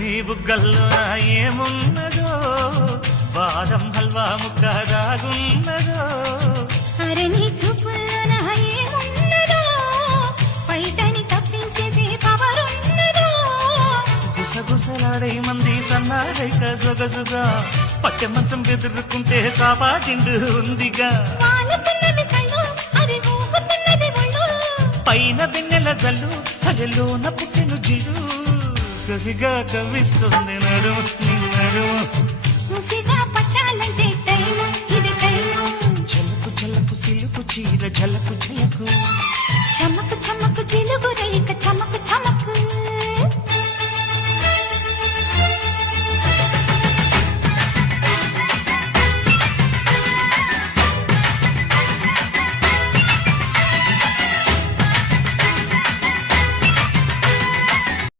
నీ బుగ్గల్లో ఏమున్నదో బాదం హల్వా ముక్క దాగున్నదో అరే నీ చూపుల్లో నా ఏమున్నదో బయటని తప్పించేసి పవర్ ఉన్నదో గుసగుసలాడే మంది సన్నాడైక జొగజుగా పట్టె మంచం బెదురుకుంటే కాపాటిండు ఉందిగా వాలుతున్నవి కళ్ళు అది ఊపుతున్నది ఒళ్ళు పైన వెన్నెల జల్లు అదెలోన పుట్టెను జిల్లు కసిగా కవ్విస్తుంది నడుము నీ నడుము ముసిగా పట్టాలంటే టైము ఇది టైము జలకు జలకు సిలుకు చీర జలకు జలకు చమ్మకు చమ్మకు చిలుగు రైలు